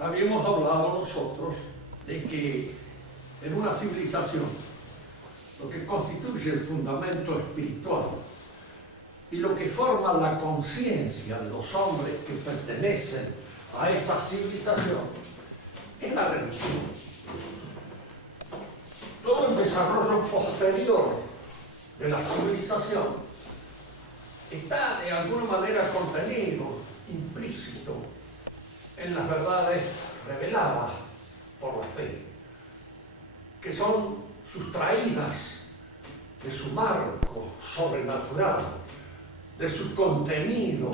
habíamos hablado nosotros de que en una civilización lo que constituye el fundamento espiritual y lo que forma la conciencia de los hombres que pertenecen a esa civilización es la religión. Todo el desarrollo posterior de la civilización está de alguna manera contenido, implícito, en las verdades reveladas por la fe, que son sustraídas de su marco sobrenatural, de su contenido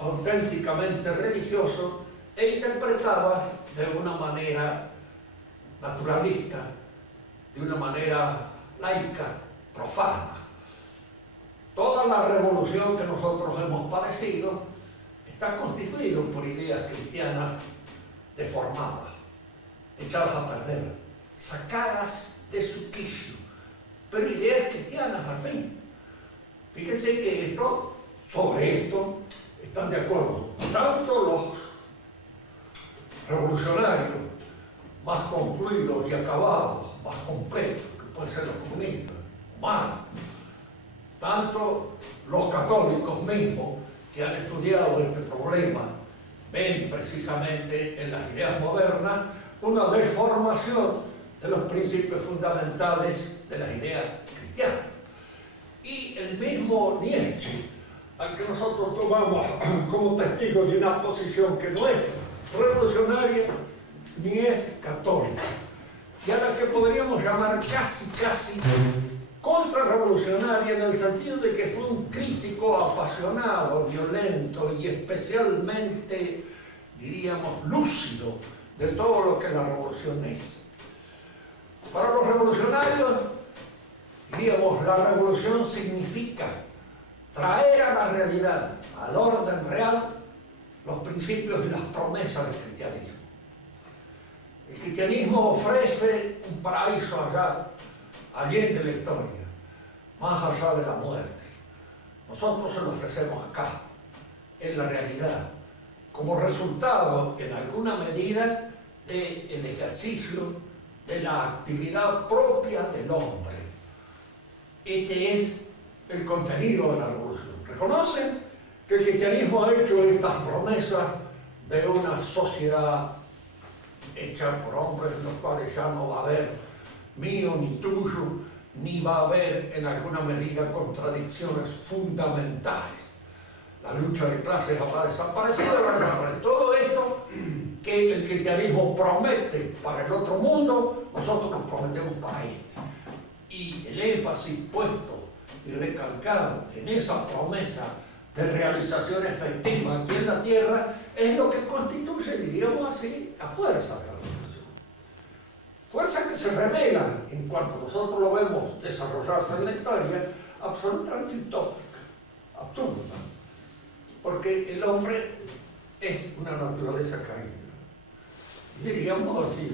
auténticamente religioso e interpretadas de una manera naturalista, de una manera laica, profana. Toda la revolución que nosotros hemos padecido está constituida por ideas cristianas deformadas, echadas a perder, sacadas de su quicio, pero ideas cristianas al fin. Fíjense que sobre esto están de acuerdo tanto los revolucionarios más concluidos y acabados, más completos, que pueden ser los comunistas, más, tanto los católicos mismos que han estudiado este problema, ven precisamente en las ideas modernas una deformación de los principios fundamentales de las ideas cristianas. Y el mismo Nietzsche, al que nosotros tomamos como testigo de una posición que no es revolucionaria ni es católica, y a la que podríamos llamar casi contrarrevolucionaria, en el sentido de que fue un crítico apasionado, violento y especialmente, diríamos, lúcido de todo lo que la revolución es. Para los revolucionarios, diríamos, la revolución significa traer a la realidad, al orden real, los principios y las promesas del cristianismo. El cristianismo ofrece un paraíso allí de la historia, más allá de la muerte. Nosotros se lo ofrecemos acá, en la realidad, como resultado, en alguna medida, del ejercicio de la actividad propia del hombre. Este es el contenido de la revolución. Reconocen que el cristianismo ha hecho estas promesas de una sociedad hecha por hombres en los cuales ya no va a haber mío ni tuyo, ni va a haber en alguna medida contradicciones fundamentales. La lucha de clases ha desaparecido, todo esto que el cristianismo promete para el otro mundo, nosotros nos prometemos para este. Y el énfasis puesto y recalcado en esa promesa de realización efectiva aquí en la tierra es lo que constituye, diríamos así, la fuerza de la revolución. Fuerza que se revela, en cuanto nosotros lo vemos desarrollarse en la historia, absolutamente utópica, absurda, porque el hombre es una naturaleza caída. Diríamos así,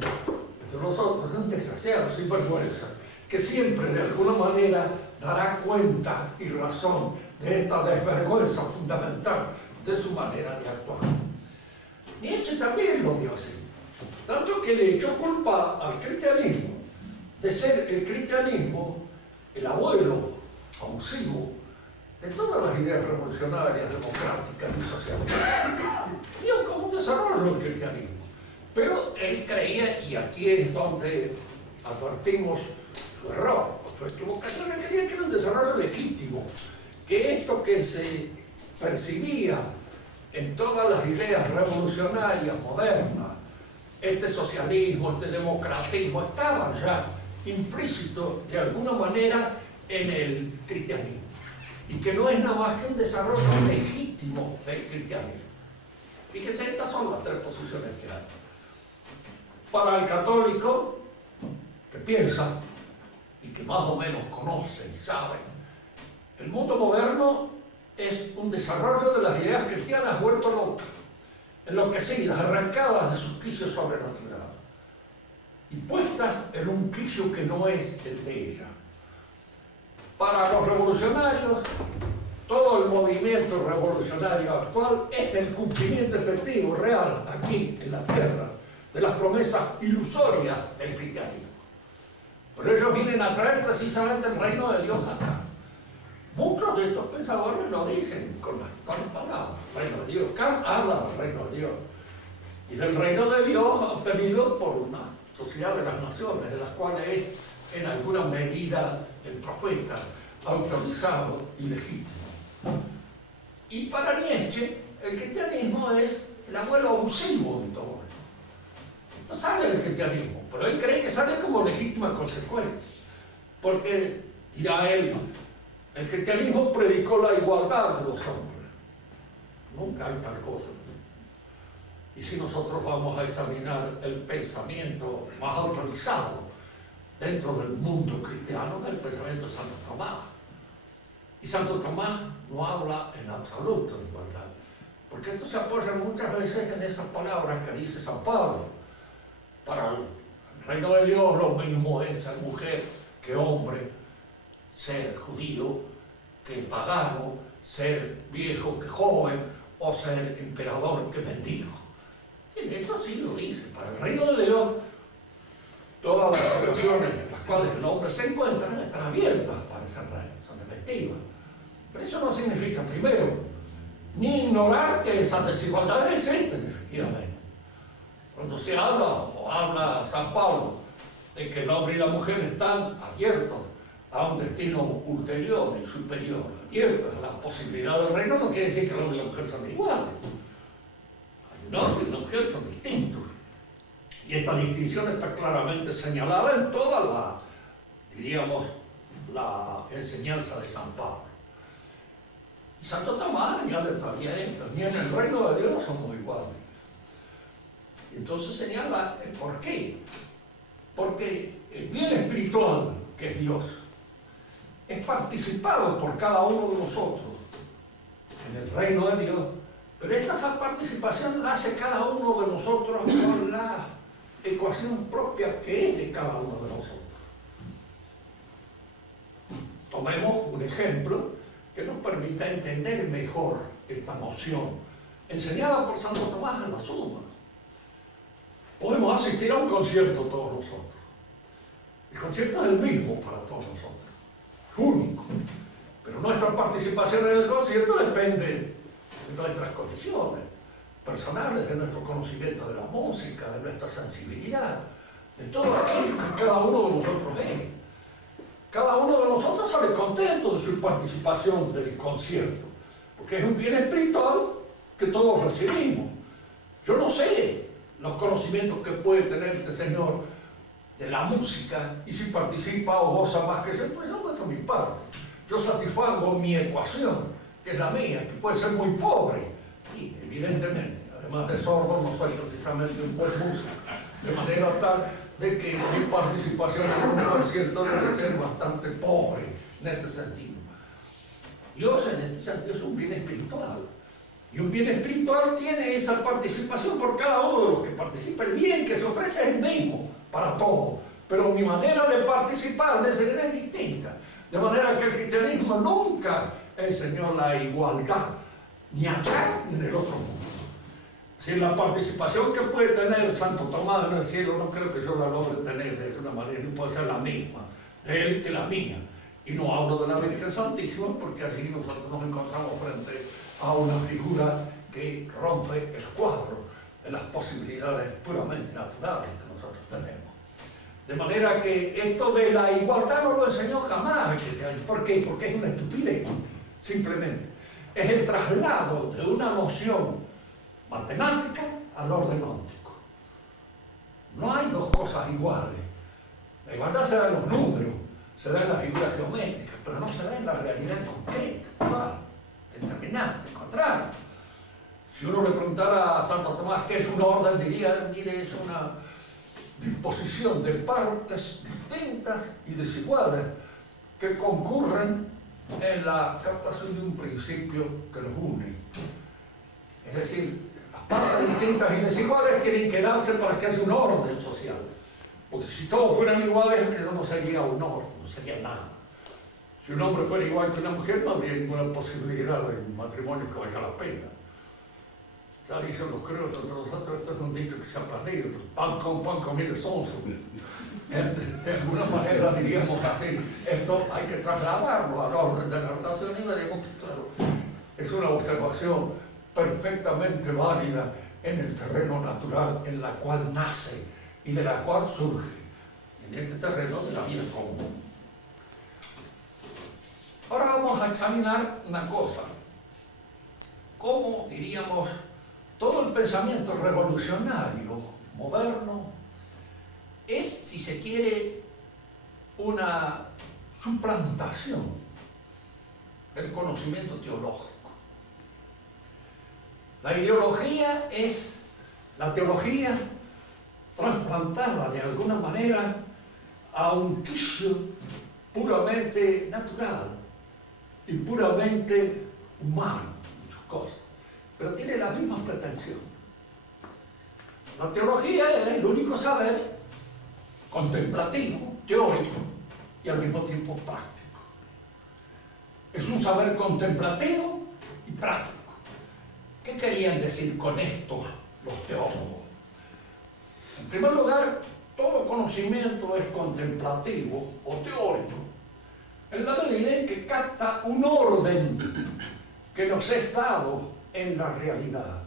entre nosotros, un desgraciado sin vergüenza, que siempre de alguna manera dará cuenta y razón de esta desvergüenza fundamental de su manera de actuar. Nietzsche también lo vio así, tanto que le echó culpa al cristianismo de ser el cristianismo el abuelo abusivo de todas las ideas revolucionarias, democráticas y socialistas. Vio como un desarrollo del cristianismo, pero él creía, y aquí es donde advertimos su error, su equivocación, él creía que era un desarrollo legítimo, que esto que se percibía en todas las ideas revolucionarias modernas, este socialismo, este democratismo, estaba ya implícito de alguna manera en el cristianismo, y que no es nada más que un desarrollo legítimo del cristianismo. Fíjense, estas son las tres posiciones que hay. Para el católico, que piensa y que más o menos conoce y sabe, el mundo moderno es un desarrollo de las ideas cristianas vuelto locas, enloquecidas, arrancadas de sus quicios sobrenaturales y puestas en un quicio que no es el de ellas. Para los revolucionarios, todo el movimiento revolucionario actual es el cumplimiento efectivo, real, aquí en la tierra, de las promesas ilusorias del cristianismo. Pero ellos vienen a traer precisamente el reino de Dios acá. Muchos de estos pensadores lo dicen con las tales palabras, reino de Dios. Kant habla del reino de Dios y del reino de Dios obtenido por una sociedad de las naciones, de las cuales es en alguna medida el profeta autorizado y legítimo. Y para Nietzsche, el cristianismo es el abuelo abusivo de todo esto. Esto sale del cristianismo, pero él cree que sale como legítima consecuencia. Porque, dirá él, el cristianismo predicó la igualdad de los hombres. Nunca hay tal cosa. Y si nosotros vamos a examinar el pensamiento más autorizado dentro del mundo cristiano, el pensamiento de Santo Tomás. Y Santo Tomás no habla en absoluto de igualdad, porque esto se apoya muchas veces en esas palabras que dice San Pablo. Para el reino de Dios lo mismo es ser mujer que hombre, ser judío que pagano, ser viejo que joven, o ser emperador que mendigo. Y esto sí lo dice. Para el reino de Dios, todas las situaciones en las cuales el hombre se encuentra están abiertas para ese reino, son efectivas. Pero eso no significa, primero, ni ignorar que esas desigualdades existen, efectivamente. Cuando se habla, o habla San Pablo, de que el hombre y la mujer están abiertos a un destino ulterior y superior, abiertos a la posibilidad del reino, no quiere decir que el hombre y la mujer son iguales. El hombre y la mujer son distintos. Y esta distinción está claramente señalada en toda la, diríamos, la enseñanza de San Pablo. Y Santo Tomás añade todavía esto: ni en el reino de Dios somos iguales. Y entonces señala el por qué. Porque el bien espiritual, que es Dios, es participado por cada uno de nosotros en el reino de Dios, pero esta participación la hace cada uno de nosotros con la ecuación propia que es de cada uno de nosotros. Tomemos un ejemplo que nos permita entender mejor esta noción, enseñada por Santo Tomás en la Suma. Podemos asistir a un concierto todos nosotros. El concierto es el mismo para todos nosotros, único. Pero nuestra participación en el concierto depende de nuestras condiciones personales, de nuestro conocimiento de la música, de nuestra sensibilidad, de todo aquello que cada uno de nosotros es. Cada uno de nosotros sale contento de su participación del concierto, porque es un bien espiritual que todos recibimos. Yo no sé los conocimientos que puede tener este señor de la música, y si participa o goza más que yo, pues yo gozo mi parte. Yo satisfago mi ecuación, que es la mía, que puede ser muy pobre, y evidentemente, además de sordo, no soy precisamente un buen músico, de manera tal de que mi participación en un concierto debe ser bastante pobre en este sentido. Dios en este sentido es un bien espiritual, y un bien espiritual tiene esa participación por cada uno de los que participa. El bien que se ofrece es el mismo para todos, pero mi manera de participar de ese bien es distinta, de manera que el cristianismo nunca enseñó la igualdad, ni acá ni en el otro mundo. Si la participación que puede tener Santo Tomás en el cielo, no creo que yo la logre tener de una manera, no puede ser la misma de él que la mía. Y no hablo de la Virgen Santísima, porque allí nosotros nos encontramos frente a una figura que rompe el cuadro de las posibilidades puramente naturales que nosotros tenemos. De manera que esto de la igualdad no lo enseñó jamás el cristianismo. ¿Por qué? Porque es una estupidez, simplemente. Es el traslado de una noción matemática al orden óptico. No hay dos cosas iguales. La igualdad se da en los números, se da en las figuras geométricas, pero no se da en la realidad concreta, actual, determinante, contrario. Si uno le preguntara a Santo Tomás qué es un orden, diría, mire, es una disposición de partes distintas y desiguales que concurren en la captación de un principio que los une. Es decir, las partes distintas y desiguales tienen que darse para que haya un orden social. Porque si todos fueran iguales, es que no sería un orden, no sería nada. Si un hombre fuera igual que una mujer, no habría ninguna posibilidad de un matrimonio que valga la pena. Ya dicen los criollos de nosotros, esto es un dicho que se ha perdido, pan con pan comido sonso. De alguna manera diríamos así, esto hay que trasladarlo al orden de la relación y veremos que, claro, es una observación perfectamente válida en el terreno natural en la cual nace y de la cual surge, en este terreno de la vida común. Ahora vamos a examinar una cosa, cómo, diríamos, todo el pensamiento revolucionario, moderno, es, si se quiere, una suplantación del conocimiento teológico. La ideología es la teología trasplantada de alguna manera a un quicio puramente natural y puramente humano, muchas cosas, pero tiene las mismas pretensiones. La teología es el único saber contemplativo, teórico y al mismo tiempo práctico. Es un saber contemplativo y práctico. ¿Qué querían decir con esto los teólogos? En primer lugar, todo conocimiento es contemplativo o teórico en la medida en que capta un orden que nos es dado en la realidad,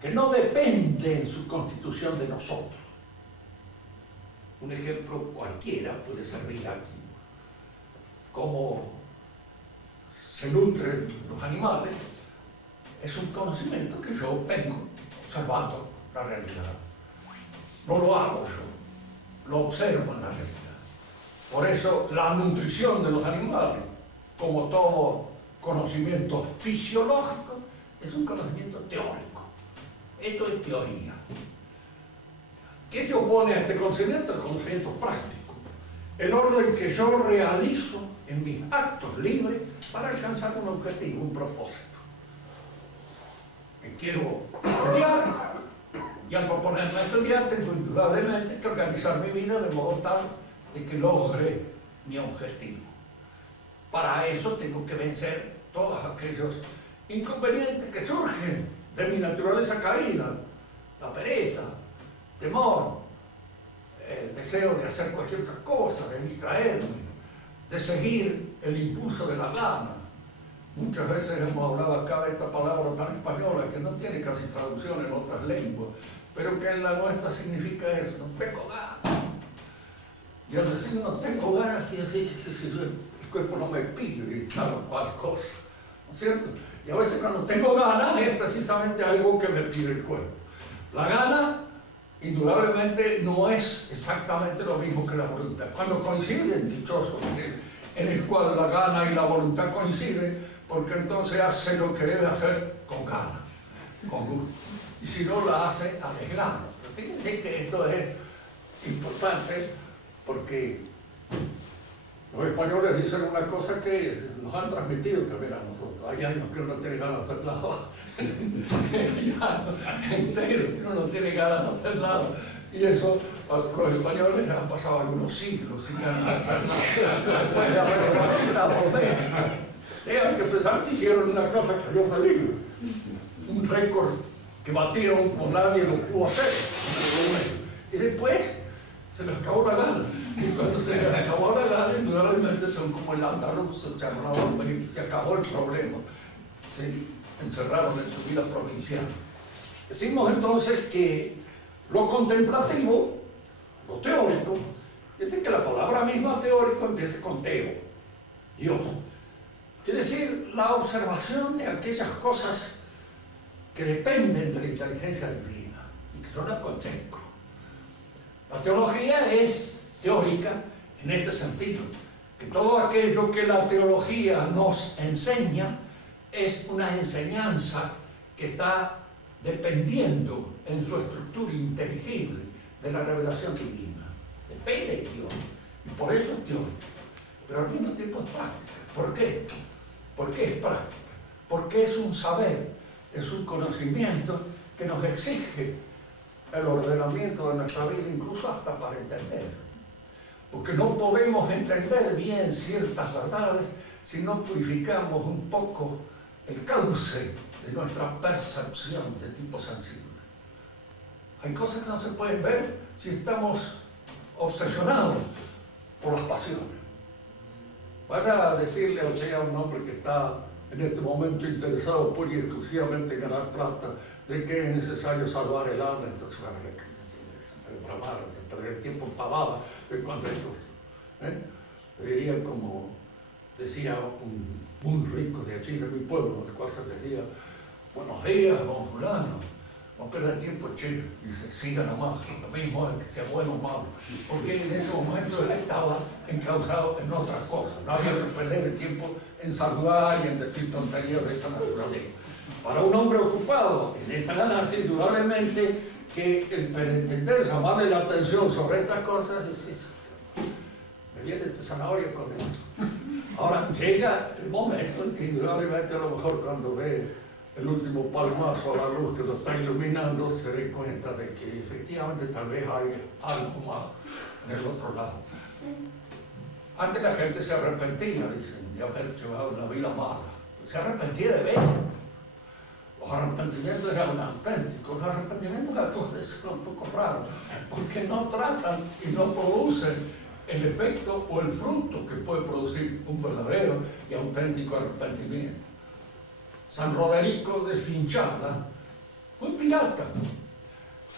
que no depende en su constitución de nosotros. Un ejemplo cualquiera puede servir aquí. Cómo se nutren los animales es un conocimiento que yo obtengo observando la realidad. No lo hago yo, lo observo en la realidad. Por eso la nutrición de los animales, como todo conocimiento fisiológico, es un conocimiento teórico. Esto es teoría. ¿Qué se opone a este conocimiento? El conocimiento práctico. El orden que yo realizo en mis actos libres para alcanzar un objetivo, un propósito. Quiero estudiar, y al proponerme estudiar tengo indudablemente que organizar mi vida de modo tal de que logre mi objetivo. Para eso tengo que vencer todos aquellos inconvenientes que surgen de mi naturaleza caída, la pereza, temor, el deseo de hacer cualquier otra cosa, de distraerme, de seguir el impulso de la gana. Muchas veces hemos hablado acá de esta palabra tan española que no tiene casi traducción en otras lenguas, pero que en la nuestra significa eso, no tengo ganas. Y al decir no tengo ganas, quiere decir que el cuerpo no me pide tal o cual cosa, ¿no es cierto? Y a veces cuando tengo ganas es precisamente algo que me pide el cuerpo. La gana indudablemente no es exactamente lo mismo que la voluntad. Cuando coinciden, dichosos, en el cual la gana y la voluntad coinciden, porque entonces hace lo que debe hacer con ganas, con gusto. Y si no, la hace a desgrano. Pero fíjense que esto es importante porque los españoles dicen una cosa que nos han transmitido también a nosotros. Hay años que uno tiene ganas de hacer nada. Entero que uno no tiene ganas de hacer nada. Y eso a los españoles les han pasado algunos siglos sin ganas de hacer nada. Después de haber poder. Tengan que pensar que hicieron una cosa que yo me digo. Un récord que batieron como nadie lo pudo hacer. Y después se les acabó la gana. Y cuando se les acabó la gana, indudablemente son como el andaluz, se echaron a dormir y se acabó el problema. Se encerraron en su vida provincial. Decimos entonces que lo contemplativo, lo teórico, es decir, que la palabra misma teórico empieza con teo, Dios. Quiere decir la observación de aquellas cosas que dependen de la inteligencia divina y que yo las contemplo. La teología es teórica en este sentido, que todo aquello que la teología nos enseña es una enseñanza que está dependiendo en su estructura inteligible de la revelación divina. Depende de Dios. Y por eso es teórica. Pero al mismo tiempo es práctica. ¿Por qué? ¿Por qué es práctica? Porque es un saber, es un conocimiento que nos exige el ordenamiento de nuestra vida, incluso hasta para entender. Porque no podemos entender bien ciertas verdades si no purificamos un poco el cauce de nuestra percepción de tipo sensible. Hay cosas que no se pueden ver si estamos obsesionados por las pasiones. Vaya a decirle a usted a un hombre que está en este momento interesado pura y exclusivamente en ganar plata, de que es necesario salvar el alma, entonces va a bramar, perder tiempo en pavadas en cuanto a esto. Diría como decía un muy rico de aquí de mi pueblo, el cual se decía: buenos días, don fulano, no pierda tiempo, chico. Dice: siga nomás, lo mismo es que sea bueno o malo. Porque en ese momento él estaba encauzado en otras cosas. No había que perder el tiempo en saludar y en decir tonterías de esa naturaleza. Para un hombre ocupado en esa ganancia, indudablemente que el pretender llamarle la atención sobre estas cosas es eso. Me viene este zanahoria con eso. Ahora llega el momento en que indudablemente a lo mejor cuando ve el último palmazo a la luz que lo está iluminando, se dé cuenta de que efectivamente tal vez hay algo más en el otro lado. Antes la gente se arrepentía, dicen, de haber llevado una vida mala. Se arrepentía de ver. Los arrepentimientos eran auténticos. Los arrepentimientos actuales son un poco raros, porque no tratan y no producen el efecto o el fruto que puede producir un verdadero y auténtico arrepentimiento. San Roderico de Finchala fue un pirata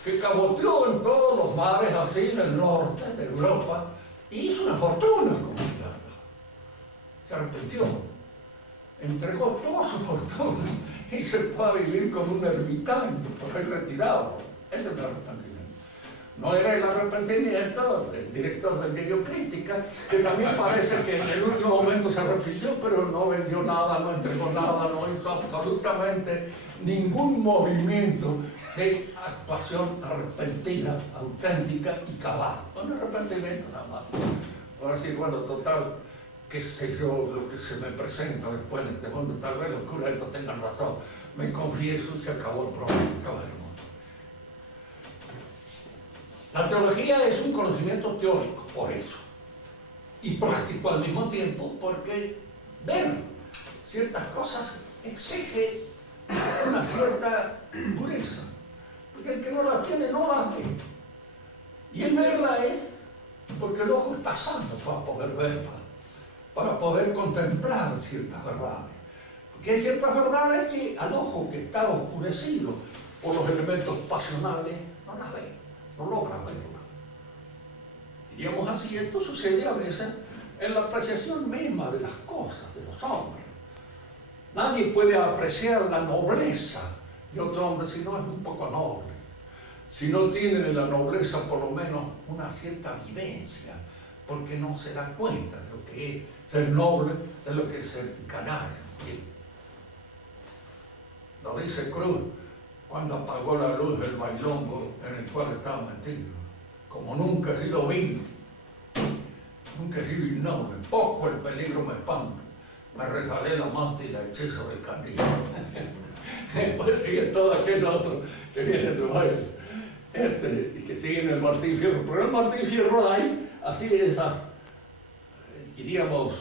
que caboteó en todos los mares así en el norte de Europa y hizo una fortuna como pirata. Se arrepintió, entregó toda su fortuna y se fue a vivir como un ermitaño, por ahí retirado. Ese es el arrepentimiento. No era el arrepentimiento del director del diario Crítica, que también parece que en el último momento se arrepintió, pero no vendió nada, no entregó nada, no hizo absolutamente ningún movimiento de actuación arrepentina, auténtica y cabal. Un arrepentimiento nada más. Voy a decir, bueno, total, qué sé yo, lo que se me presenta después en este mundo, tal vez los curas estos tengan razón. Me confieso y se acabó el problema. La teología es un conocimiento teórico, por eso, y práctico al mismo tiempo, porque ver ciertas cosas exige una cierta pureza, porque el que no la tiene no la ve, y el verla es porque el ojo está sano para poder verla, para poder contemplar ciertas verdades, porque hay ciertas verdades que al ojo que está oscurecido por los elementos pasionales no las ve. No logran verla. Diríamos así, esto sucede a veces en la apreciación misma de las cosas, de los hombres. Nadie puede apreciar la nobleza de otro hombre si no es un poco noble, si no tiene de la nobleza por lo menos una cierta vivencia, porque no se da cuenta de lo que es ser noble, de lo que es ser canalla. Lo dice Cruz cuando apagó la luz del bailongo en el cual estaba metido. Como nunca he sido vil, nunca he sido innoble, poco el peligro me espanta. Me regalé la manta y la eché sobre el candil. Después sigue todo aquel otro que viene del baile, y que sigue en el Martín Fierro. Pero el Martín Fierro hay así esas, diríamos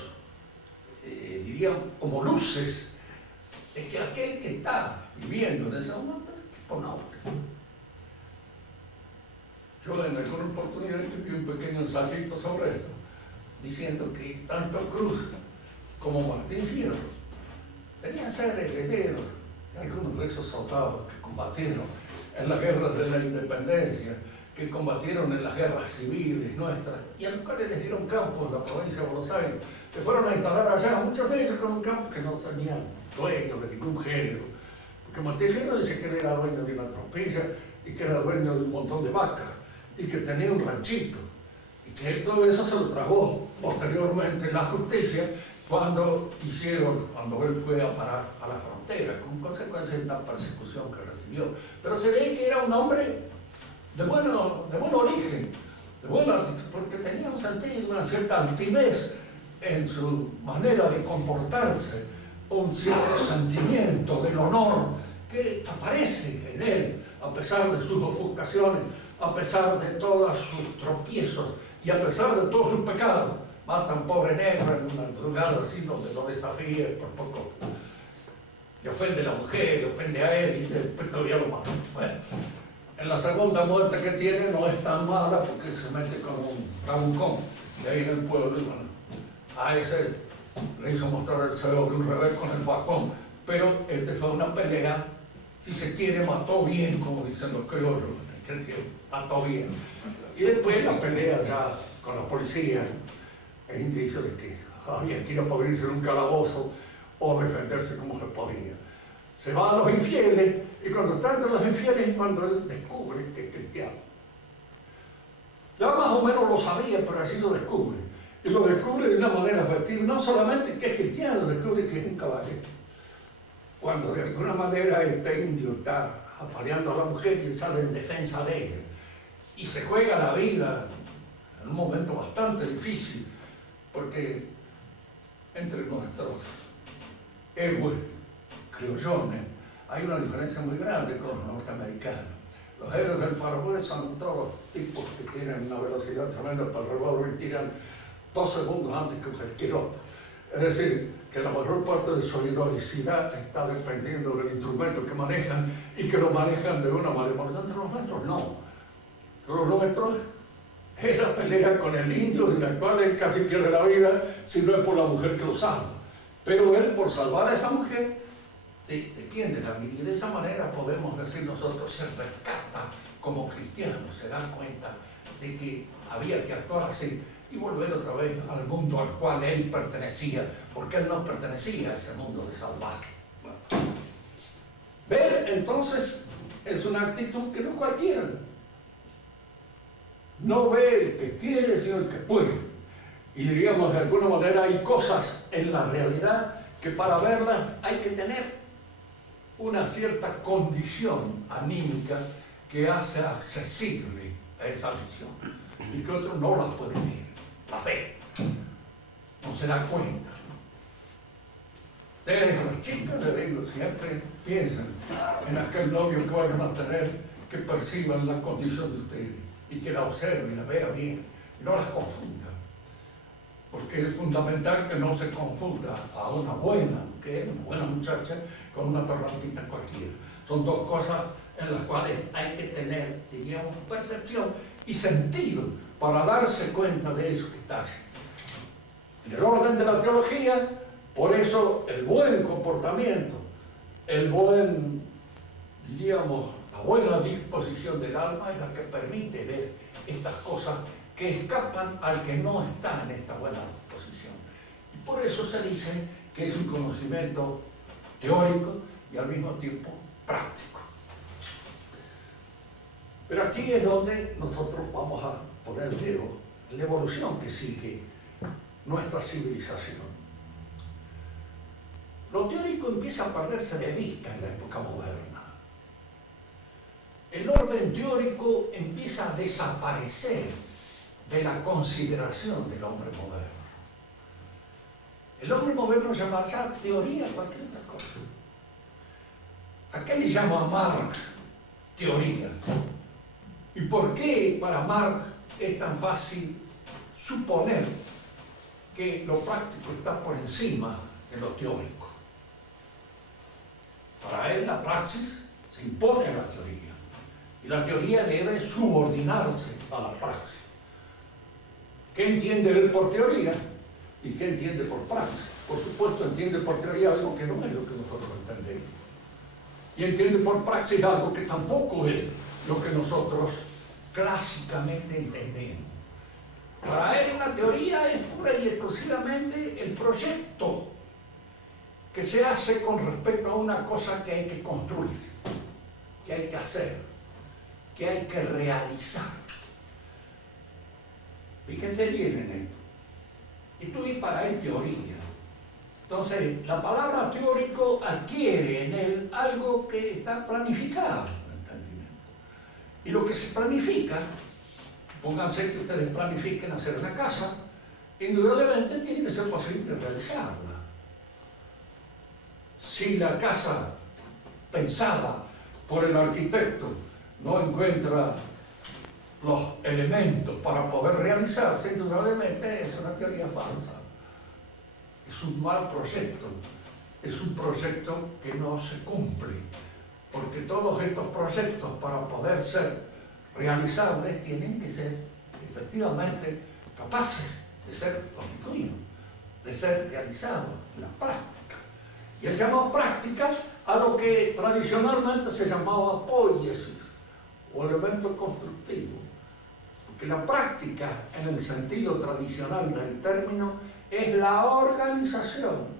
como luces, es que aquel que está viviendo en ese momento es tipo noble. Yo en alguna oportunidad escribí un pequeño ensayito sobre esto, diciendo que tanto Cruz como Martín Fierro tenían que ser herederos de algunos de esos soldados que combatieron en las guerras de la independencia, que combatieron en las guerras civiles nuestras, y a los cuales les dieron campo en la provincia de Buenos Aires, se fueron a instalar allá, muchos de ellos con un campo que no tenían dueño de ningún género, porque Martín Fierro dice que él era dueño de una tropilla y que era dueño de un montón de vacas y que tenía un ranchito, y que él todo eso se lo tragó posteriormente en la justicia cuando él fue a parar a la frontera, con consecuencia de una persecución que recibió. Pero se ve que era un hombre de buen origen, porque tenía un sentido, una cierta altivez en su manera de comportarse, un cierto sentimiento del honor que aparece en él, a pesar de sus ofuscaciones, a pesar de todos sus tropiezos y a pesar de todos sus pecados. Mata a un pobre negro en un lugar así donde lo desafía por poco. le ofende a la mujer, le ofende a él y después todavía lo mata. Bueno, en la segunda muerte que tiene no es tan mala porque se mete con un bravucón de ahí en el pueblo y bueno, a ese le hizo mostrar el cebo de un revés con el bastón, pero este fue una pelea, si se quiere, mató bien, como dicen los criollos, mató bien. Y después la pelea ya con la policía, el indicio de que había que ir a podrirse en un calabozo o defenderse como se podía. Se va a los infieles y cuando está entre los infieles es cuando él descubre que es cristiano. Ya más o menos lo sabía, pero así lo descubre. Y lo descubre de una manera efectiva, no solamente que es cristiano, descubre que es un caballero. Cuando de alguna manera este indio está apareando a la mujer y él sale en defensa de ella. Y se juega la vida en un momento bastante difícil, porque entre nuestros héroes criollones hay una diferencia muy grande con los norteamericanos. Los héroes del Far West son todos los tipos que tienen una velocidad tremenda para el revólver y tiran 2 segundos antes que cualquier otro. Es decir, que la mayor parte de su heroicidad está dependiendo del instrumento que manejan y que lo manejan de una manera. Por lo tanto, los nuestros no. Los nuestros es la pelea con el indio, en la cual él casi pierde la vida si no es por la mujer que lo salva. Pero él, por salvar a esa mujer, se defiende la vida. Y de esa manera podemos decir nosotros, se rescata como cristiano, se da cuenta de que había que actuar así y volver otra vez al mundo al cual él pertenecía, porque él no pertenecía a ese mundo de salvaje. Bueno. Ver, entonces, es una actitud que no cualquiera. No ve el que quiere, sino el que puede. Y diríamos, de alguna manera, hay cosas en la realidad que para verlas hay que tener una cierta condición anímica que hace accesible a esa visión y que otros no las pueden ver, la ve, no se da cuenta. Ustedes a las chicas les digo, siempre piensen en aquel novio que vayan a tener, que perciban la condición de ustedes y que la observen y la vean bien y no las confundan, porque es fundamental que no se confunda a una buena mujer, una buena muchacha con una torrantita cualquiera. Son dos cosas en las cuales hay que tener, diríamos, percepción y sentido para darse cuenta de eso que está haciendo. En el orden de la teología, por eso el buen comportamiento, el buen, diríamos, la buena disposición del alma es la que permite ver estas cosas que escapan al que no está en esta buena disposición. Y por eso se dice que es un conocimiento teórico y al mismo tiempo práctico. Pero aquí es donde nosotros vamos a poner el dedo en la evolución que sigue nuestra civilización. Lo teórico empieza a perderse de vista en la época moderna. El orden teórico empieza a desaparecer de la consideración del hombre moderno. El hombre moderno llama ya teoría a cualquier otra cosa. ¿A qué le llama a Marx teoría? ¿Y por qué para Marx es tan fácil suponer que lo práctico está por encima de lo teórico? Para él la praxis se impone a la teoría y la teoría debe subordinarse a la praxis. ¿Qué entiende él por teoría y qué entiende por praxis? Por supuesto entiende por teoría algo que no es lo que nosotros entendemos y entiende por praxis algo que tampoco es lo que nosotros clásicamente entendemos. Para él una teoría es pura y exclusivamente el proyecto que se hace con respecto a una cosa que hay que construir, que hay que hacer, que hay que realizar. Fíjense bien en esto. Esto es para él teoría. Entonces, la palabra teórico adquiere en él algo que está planificado en el entendimiento. Y lo que se planifica, pónganse que ustedes planifiquen hacer una casa, indudablemente tiene que ser posible realizarla. Si la casa pensada por el arquitecto no encuentra los elementos para poder realizarse, indudablemente es una teoría falsa. Es un mal proyecto es un proyecto que no se cumple, porque todos estos proyectos, para poder ser realizables, tienen que ser efectivamente capaces de ser constituidos, de ser realizados en la práctica. Y él llamó práctica a lo que tradicionalmente se llamaba poiesis, o elemento constructivo. Porque la práctica, en el sentido tradicional del término, es la organización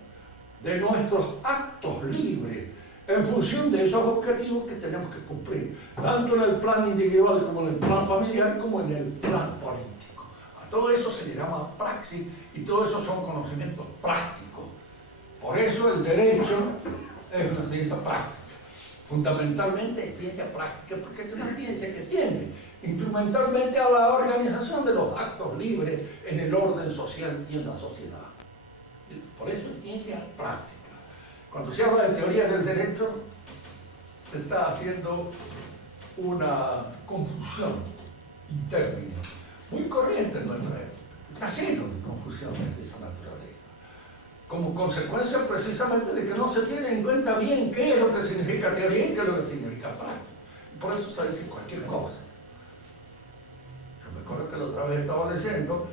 de nuestros actos libres en función de esos objetivos que tenemos que cumplir, tanto en el plan individual como en el plan familiar, como en el plan político. A todo eso se le llama praxis y todo eso son conocimientos prácticos. Por eso el derecho es una ciencia práctica. Fundamentalmente es ciencia práctica porque es una ciencia que tiende instrumentalmente a la organización de los actos libres en el orden social y en la sociedad. Por eso es ciencia práctica. Cuando se habla de teoría del derecho, se está haciendo una confusión interna, muy corriente en nuestra época. Está lleno de confusiones de esa naturaleza, como consecuencia precisamente de que no se tiene en cuenta bien qué es lo que significa teoría y qué es lo que significa práctica. Y por eso se dice cualquier cosa. Yo me acuerdo que la otra vez estaba leyendo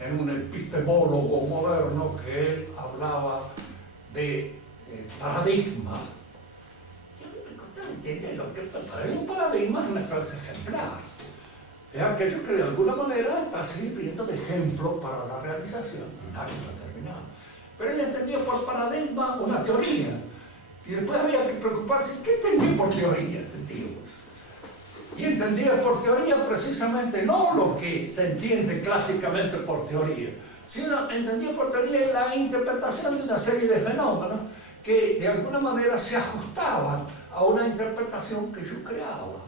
en un epistemólogo moderno que él hablaba de paradigma. Yo me costaba entender lo que para él un paradigma es una clase ejemplar. Es aquello que de alguna manera está sirviendo de ejemplo para la realización en algo determinado. Pero él entendía por paradigma una teoría. Y después había que preocuparse, ¿qué entendía por teoría este tío? Y entendía por teoría precisamente no lo que se entiende clásicamente por teoría, sino entendía por teoría la interpretación de una serie de fenómenos que de alguna manera se ajustaban a una interpretación que yo creaba.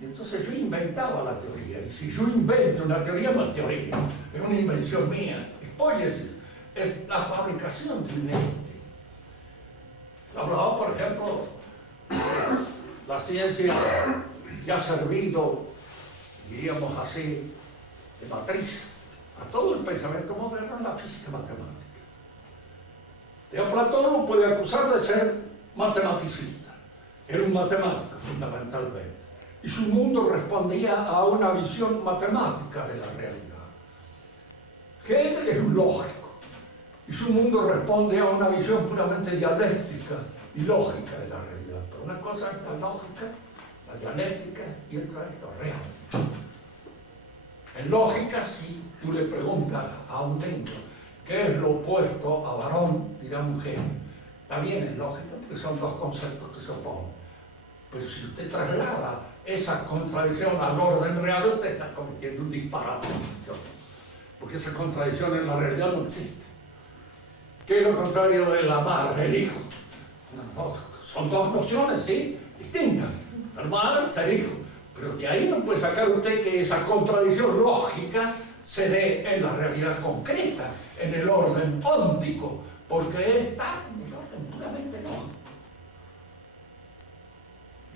Y entonces yo inventaba la teoría. Y si yo invento una teoría, no es teoría, es una invención mía. Es poiesis, es la fabricación de un ente. Hablaba, por ejemplo, la ciencia que ha servido, diríamos así, de matriz a todo el pensamiento moderno en la física matemática. A Platón no puede acusar de ser matematicista, era un matemático fundamentalmente, y su mundo respondía a una visión matemática de la realidad. Hegel es un lógico, y su mundo responde a una visión puramente dialéctica y lógica de la realidad. Pero una cosa es la lógica, la dialéctica, y otra es lo real. En lógica, si tú le preguntas a un niño qué es lo opuesto a varón, dirá mujer. Está bien en lógica, porque son dos conceptos que se oponen. Pero si usted traslada esa contradicción al orden real, usted está cometiendo un disparate. Porque esa contradicción en la realidad no existe. ¿Qué es lo contrario de la madre, el hijo? Son dos nociones, ¿sí? Distintas. La madre, ser hijo. Pero de ahí no puede sacar usted que esa contradicción lógica se dé en la realidad concreta, en el orden óntico, porque está en el orden puramente lógico.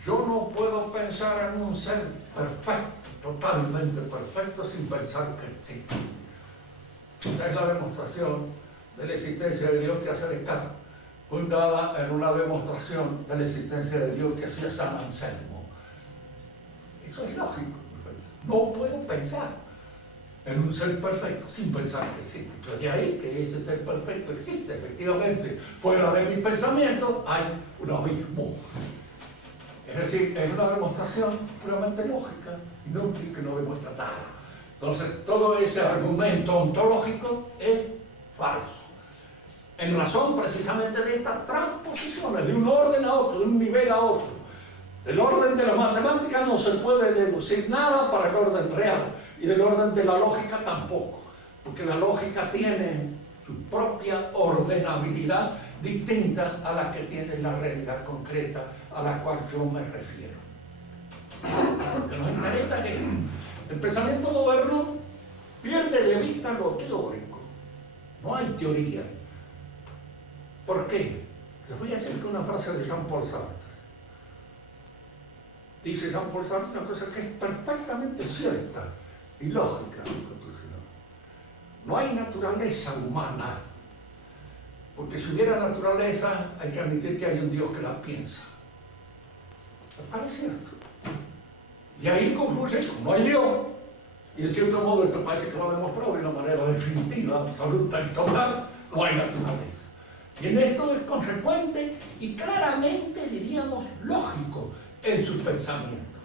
Yo no puedo pensar en un ser perfecto, totalmente perfecto, sin pensar que existe. Esa es la demostración de la existencia de Dios que hace Descartes, fundada en una demostración de la existencia de Dios que hacía San Anselmo. Eso es lógico. No puedo pensar en un ser perfecto sin pensar que existe. Entonces de ahí que ese ser perfecto existe, efectivamente. Fuera de mi pensamiento hay un abismo. Es decir, es una demostración puramente lógica, inútil, que no demuestra nada. Entonces todo ese argumento ontológico es falso. En razón precisamente de estas transposiciones de un orden a otro, de un nivel a otro. Del orden de la matemática no se puede deducir nada para el orden real, y del orden de la lógica tampoco, porque la lógica tiene su propia ordenabilidad distinta a la que tiene la realidad concreta a la cual yo me refiero. Lo que nos interesa es que el pensamiento moderno pierde de vista lo teórico. No hay teoría. ¿Por qué? Les voy a decir que una frase de Jean-Paul Sartre. Dice Jean-Paul Sartre una cosa que es perfectamente cierta y lógica. No hay naturaleza humana Porque si hubiera naturaleza, hay que admitir que hay un Dios que la piensa. ¿Parece cierto? Y ahí concluye, como hay Dios, y en cierto modo esto parece que lo ha demostrado de una manera definitiva, absoluta y total, no hay naturaleza. Y en esto es consecuente y claramente, diríamos, lógico en su pensamiento.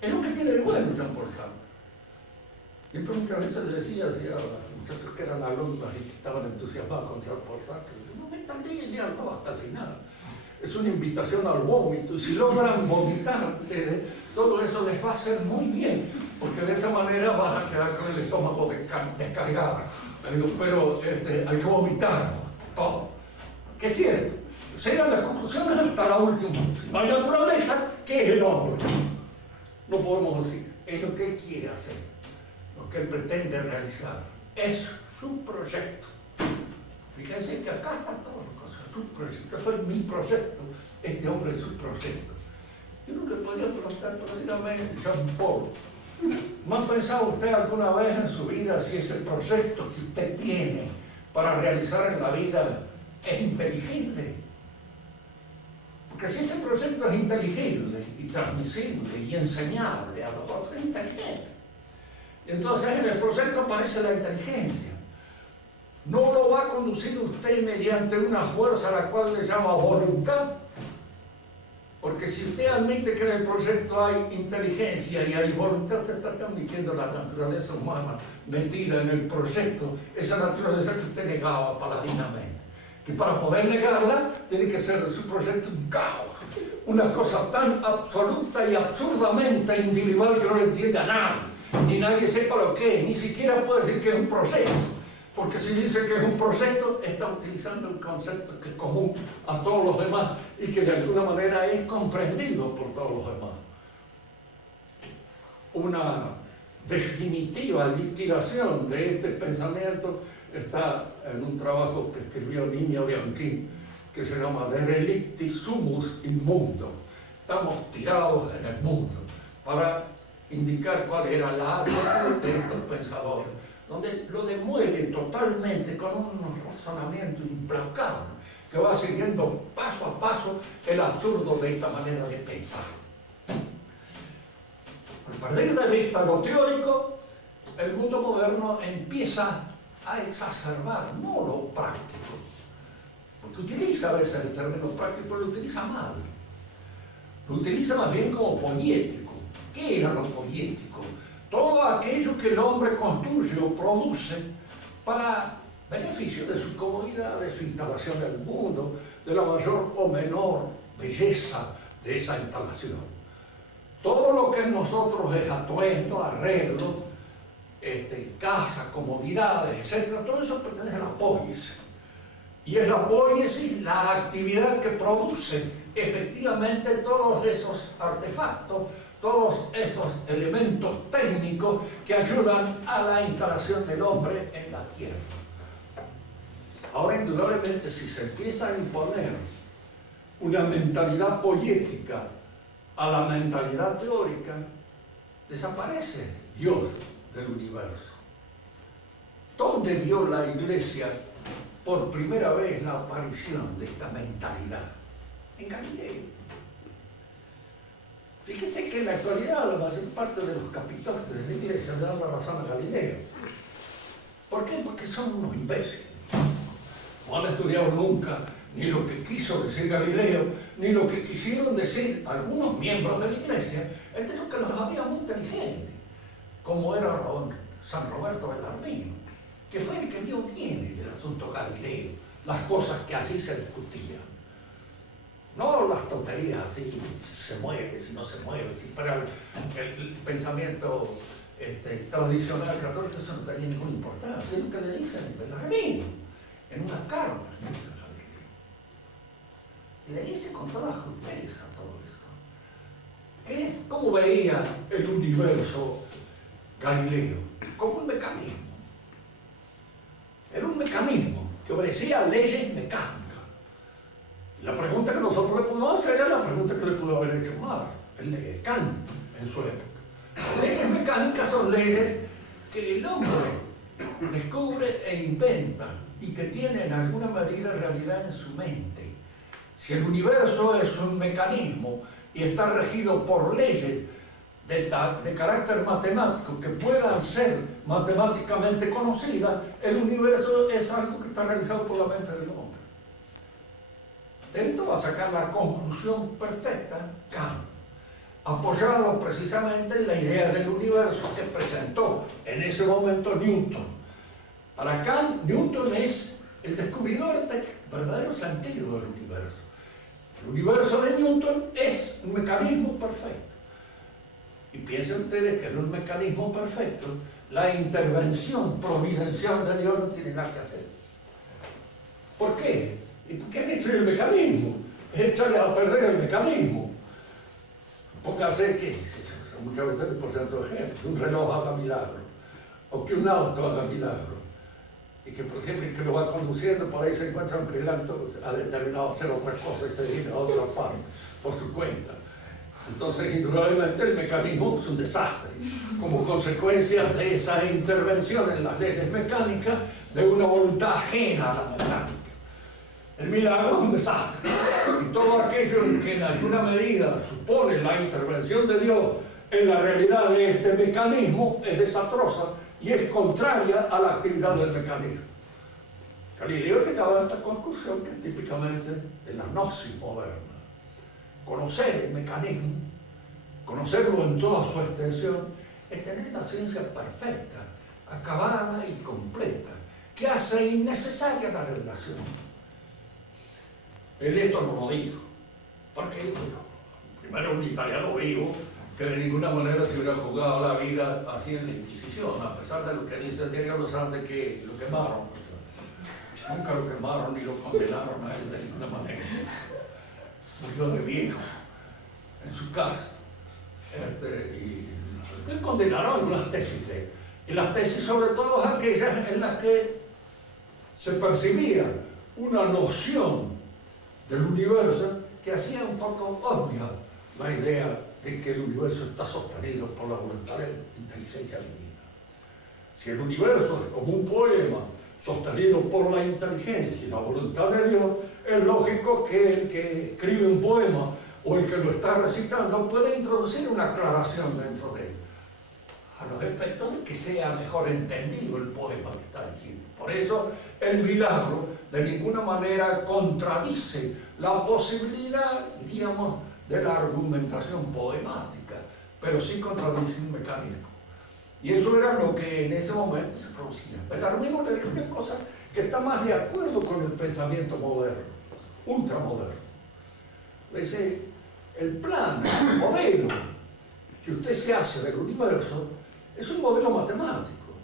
Es lo que tiene de bueno Jean Paul Sartre. Siempre muchas veces le decía a los muchachos que eran alumnos y que estaban entusiasmados con Jean Paul Sartre, no me están leyendo hasta el final. Es una invitación al vómito, y si logran vomitar, todo eso les va a hacer muy bien, porque de esa manera van a quedar con el estómago descargado. Pero hay que vomitar todo. Que es cierto, serán las conclusiones hasta la última. Si no hay naturaleza, ¿qué es el hombre? No podemos decir, es lo que él quiere hacer, lo que él pretende realizar, es su proyecto. Fíjense que acá está todo lo que es su proyecto, eso es mi proyecto, este hombre es su proyecto. Yo no le podría preguntar, pero dígame, Jean Paul, ¿no ha pensado usted alguna vez en su vida si ese proyecto que usted tiene para realizar en la vida es inteligible? Porque si ese proyecto es inteligible y transmisible y enseñable a los otros, es inteligente. Y entonces en el proyecto aparece la inteligencia. No lo va a conducir usted mediante una fuerza a la cual le llama voluntad. Porque si usted admite que en el proyecto hay inteligencia y hay voluntad, usted está admitiendo la naturaleza humana metida en el proyecto, esa naturaleza que usted negaba paladinamente. Que para poder negarla, tiene que ser su proyecto un caos. Una cosa tan absoluta y absurdamente individual que no le entiende a nadie. Ni nadie sepa lo que es, ni siquiera puede decir que es un proyecto. Porque si dice que es un proyecto, está utilizando un concepto que es común a todos los demás y que de alguna manera es comprendido por todos los demás. Una definitiva liquidación de este pensamiento está en un trabajo que escribió Niño de Anquín, que se llama De Relicti Sumus in Mundo. Estamos tirados en el mundo, para indicar cuál era la actitud de estos pensadores, donde lo demueve totalmente con un razonamiento implacable que va siguiendo paso a paso el absurdo de esta manera de pensar. Al perder de vista lo teórico, el mundo moderno empieza a exacerbar, no lo práctico, porque utiliza a veces el término práctico, pero lo utiliza mal. Lo utiliza más bien como poético. ¿Qué era lo poético? Todo aquello que el hombre construye o produce para beneficio de su comodidad, de su instalación en el mundo, de la mayor o menor belleza de esa instalación. Todo lo que en nosotros es atuendo, arreglo, casa, comodidades, etc., todo eso pertenece a la poiesis. Y es la poiesis la actividad que produce efectivamente todos esos artefactos, todos esos elementos técnicos que ayudan a la instalación del hombre en la tierra. Ahora, indudablemente, si se empieza a imponer una mentalidad poética a la mentalidad teórica, desaparece Dios del universo. ¿Dónde vio la Iglesia por primera vez la aparición de esta mentalidad? En Galileo. Fíjense que en la actualidad la mayor parte de los capitales de la Iglesia le dan la razón a Galileo. ¿Por qué? Porque son unos imbéciles. No han estudiado nunca ni lo que quiso decir Galileo, ni lo que quisieron decir algunos miembros de la Iglesia. Este es lo que los había muy inteligentes, como era San Roberto Bellarmino, que fue el que vio bien el asunto Galileo, las cosas que así se discutían. No las tonterías así, si se mueve, si no se mueve, si para el pensamiento tradicional católico, eso no tenía ninguna importancia. Es lo que le dicen Bellarmino en una carta. Y le dice con toda justeza todo eso. ¿Cómo veía el universo Galileo? Como un mecanismo. Era un mecanismo que obedecía a leyes mecánicas. La pregunta que nosotros le podemos hacer es la pregunta que le pudo haber hecho Marx, el Kant en su época. Las leyes mecánicas son leyes que el hombre descubre e inventa y que tiene en alguna medida realidad en su mente. Si el universo es un mecanismo y está regido por leyes de carácter matemático que puedan ser matemáticamente conocidas, el universo es algo que está realizado por la mente del hombre. De esto va a sacar la conclusión perfecta Kant, apoyado precisamente en la idea del universo que presentó en ese momento Newton. Para Kant, Newton es el descubridor del verdadero sentido del universo. El universo de Newton es un mecanismo perfecto. Y piensen ustedes que en un mecanismo perfecto, la intervención providencial de Dios no tiene nada que hacer. ¿Por qué? ¿Y por qué es destruir el mecanismo? Es echarle a perder el mecanismo. Póngase que, muchas veces por cierto ejemplo, que un reloj haga milagro, o que un auto haga milagro, y que por ejemplo que lo va conduciendo, por ahí se encuentra un piloto ha determinado hacer otra cosa y se dirige a otra parte, por su cuenta. Entonces, indudablemente, el mecanismo es un desastre, como consecuencia de esa intervención en las leyes mecánicas de una voluntad ajena a la mecánica. El milagro es un desastre. Y todo aquello que en alguna medida supone la intervención de Dios en la realidad de este mecanismo es desastrosa y es contraria a la actividad del mecanismo. Galileo llegaba a esta conclusión que es típicamente de la gnosis moderna. Conocer el mecanismo, conocerlo en toda su extensión, es tener la ciencia perfecta, acabada y completa, que hace innecesaria la revelación. Él esto no lo dijo, porque primero un italiano vivo, que de ninguna manera se hubiera jugado la vida así en la Inquisición, a pesar de lo que dice el diario Los Andes, que lo quemaron. Nunca lo quemaron ni lo condenaron a él de ninguna manera. Murió de viejo en su casa. Y le condenaron algunas tesis de él. Y las tesis sobre todo aquellas en las que se percibía una noción del universo que hacía un poco obvia la idea de que el universo está sostenido por la voluntad de inteligencia divina. Si el universo es como un poema sostenido por la inteligencia y la voluntad de Dios, es lógico que el que escribe un poema o el que lo está recitando puede introducir una aclaración dentro de él, a los efectos de que sea mejor entendido el poema que está diciendo. Por eso el milagro de ninguna manera contradice la posibilidad, diríamos, de la argumentación poemática, pero sí contradice un mecanismo. Y eso era lo que en ese momento se producía. El darwinismo es una cosa que está más de acuerdo con el pensamiento moderno, ultramoderno. Dice, el plan, el modelo que usted se hace del universo es un modelo matemático.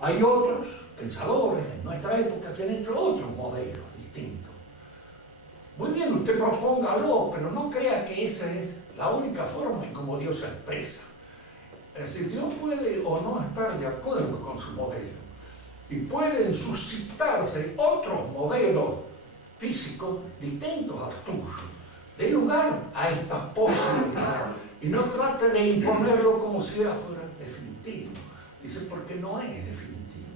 Hay otros pensadores en nuestra época que han hecho otros modelos distintos. Muy bien, usted propóngalo, pero no crea que esa es la única forma en cómo Dios se expresa. Es decir, Dios puede o no estar de acuerdo con su modelo y pueden suscitarse otros modelos físicos distintos al suyo. Dé lugar a esta posibilidad y no trate de imponerlo como si fuera definitivo. Dice, porque no es definitivo.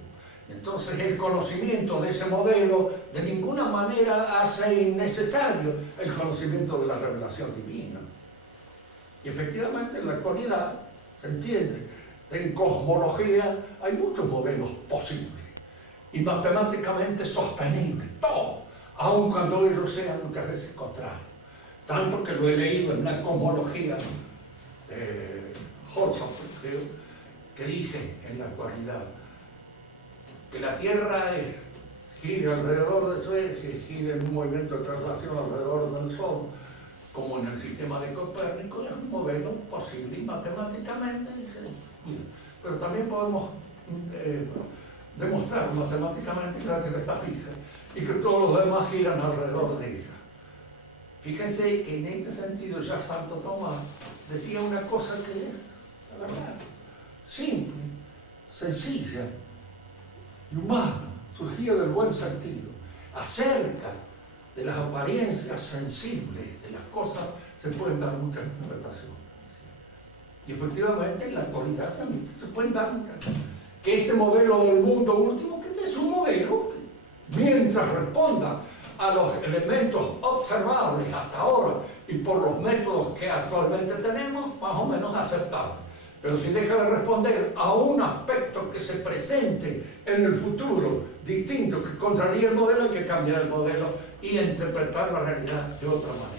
Entonces el conocimiento de ese modelo de ninguna manera hace innecesario el conocimiento de la revelación divina. Y efectivamente en la actualidad se entiende, en cosmología hay muchos modelos posibles y matemáticamente sostenibles, todo, aun cuando ellos sean muchas veces contrarios. Tanto que lo he leído en una cosmología de Holzhauer, creo, que dice en la actualidad que la Tierra gira alrededor de su eje, gira en un movimiento de traslación alrededor del Sol, como en el sistema de Copérnico, es un modelo posible y matemáticamente dice, pero también podemos demostrar matemáticamente que la Tierra está fija y que todos los demás giran alrededor de ella. Fíjense que en este sentido ya Santo Tomás decía una cosa que es, la verdad, simple, sencilla y humana, surgía del buen sentido, acerca de las apariencias sensibles de las cosas se pueden dar muchas interpretaciones. Y efectivamente en la actualidad se pueden dar muchas. que este modelo del mundo último, que es un modelo que, mientras responda a los elementos observables hasta ahora y por los métodos que actualmente tenemos, más o menos aceptable. Pero si deja de responder a un aspecto que se presente en el futuro distinto, que contraría el modelo, hay que cambiar el modelo y interpretar la realidad de otra manera.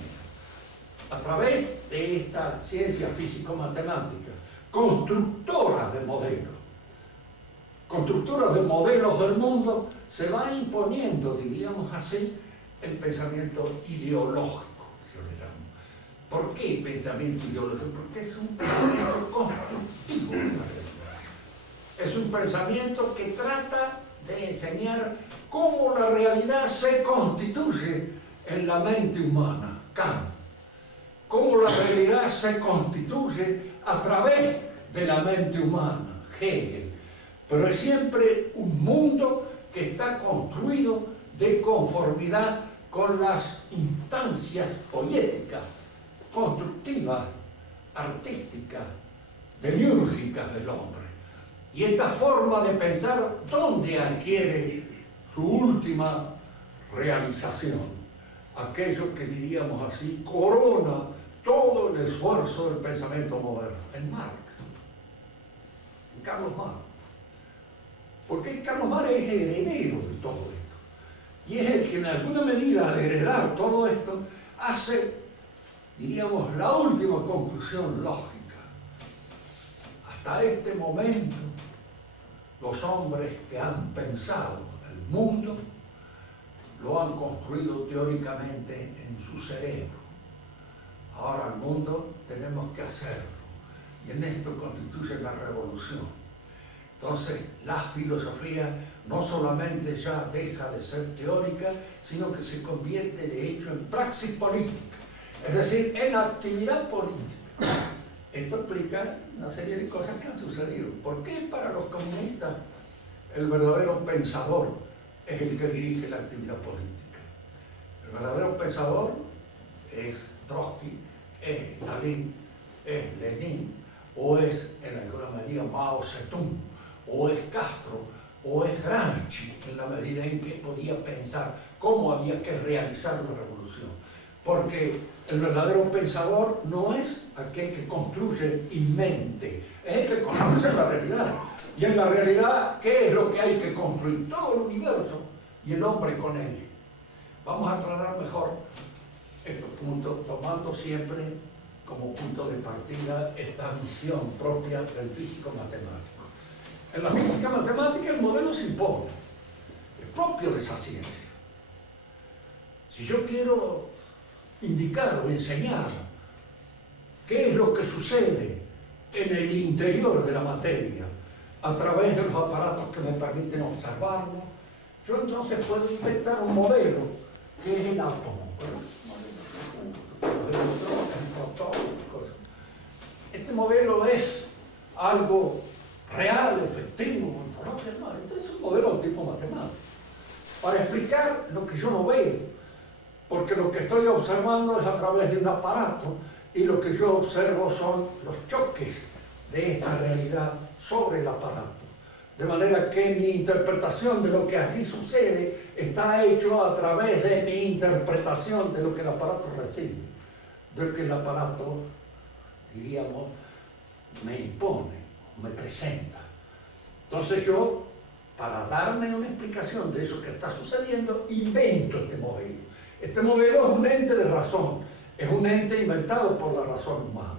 A través de esta ciencia físico-matemática, constructora de modelos del mundo, se va imponiendo, diríamos así, el pensamiento ideológico. ¿Por qué pensamiento ideológico? Porque es un pensamiento constructivo en la realidad. Es un pensamiento que trata de enseñar cómo la realidad se constituye en la mente humana, Kant. Cómo la realidad se constituye a través de la mente humana, Hegel. Pero es siempre un mundo que está construido de conformidad con las instancias poéticas, constructivas, artísticas, demiúrgicas del hombre. Y esta forma de pensar, ¿dónde adquiere su última realización? Aquello que diríamos así, corona todo el esfuerzo del pensamiento moderno, en Marx, en Carlos Marx. Porque Carlos Marx es heredero de todo esto. Y es el que en alguna medida, al heredar todo esto, hace, diríamos, la última conclusión lógica. Hasta este momento, los hombres que han pensado el mundo lo han construido teóricamente en su cerebro. Ahora el mundo tenemos que hacerlo. Y en esto constituye la revolución. Entonces, la filosofía no solamente ya deja de ser teórica, sino que se convierte de hecho en praxis política. Es decir, en actividad política. Esto explica una serie de cosas que han sucedido. ¿Por qué para los comunistas el verdadero pensador es el que dirige la actividad política? El verdadero pensador es Trotsky, es Stalin, es Lenin, o es en alguna medida Mao Zedong, o es Castro, o es Gramsci, en la medida en que podía pensar cómo había que realizar la revolución. Porque el verdadero pensador no es aquel que construye en mente, es el que conoce la realidad. Y en la realidad, ¿qué es lo que hay que construir? Todo el universo y el hombre con él. Vamos a aclarar mejor estos puntos, tomando siempre como punto de partida esta visión propia del físico matemático. En la física matemática el modelo se impone, es propio de esa ciencia. Si yo quiero indicar o enseñar qué es lo que sucede en el interior de la materia a través de los aparatos que me permiten observarlo, yo entonces puedo inventar un modelo que es el átomo. Este modelo es algo real, efectivo, entonces es un modelo de tipo matemático. Para explicar lo que yo no veo, porque lo que estoy observando es a través de un aparato y lo que yo observo son los choques de esta realidad sobre el aparato. De manera que mi interpretación de lo que así sucede está hecho a través de mi interpretación de lo que el aparato recibe, de lo que el aparato, diríamos, me impone, me presenta. Entonces yo, para darme una explicación de eso que está sucediendo, invento este modelo. Este modelo es un ente de razón, es un ente inventado por la razón humana.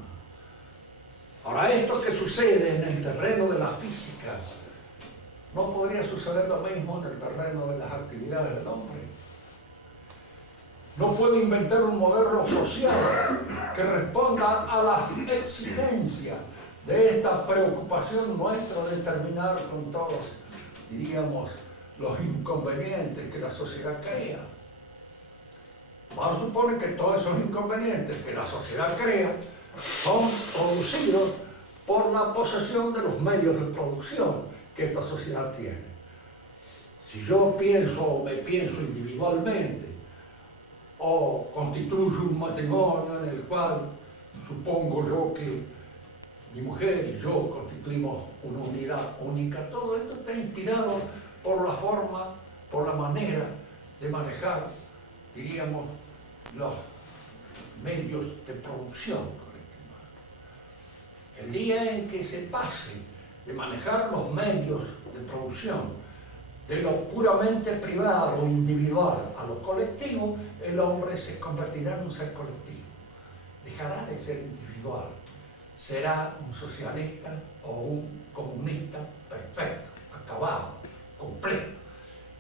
Ahora, esto que sucede en el terreno de la física, ¿no podría suceder lo mismo en el terreno de las actividades del hombre? No puedo inventar un modelo social que responda a las exigencias de esta preocupación nuestra de terminar con todos, diríamos, los inconvenientes que la sociedad crea. Vamos a suponer que todos esos inconvenientes que la sociedad crea son producidos por la posesión de los medios de producción que esta sociedad tiene. Si yo pienso o me pienso individualmente, o constituyo un matrimonio en el cual supongo yo que mi mujer y yo constituimos una unidad única. Todo esto está inspirado por la forma, por la manera de manejar, diríamos, los medios de producción colectiva. El día en que se pase de manejar los medios de producción de lo puramente privado o individual a lo colectivo, el hombre se convertirá en un ser colectivo. Dejará de ser individual. Será un socialista o un comunista perfecto, acabado, completo.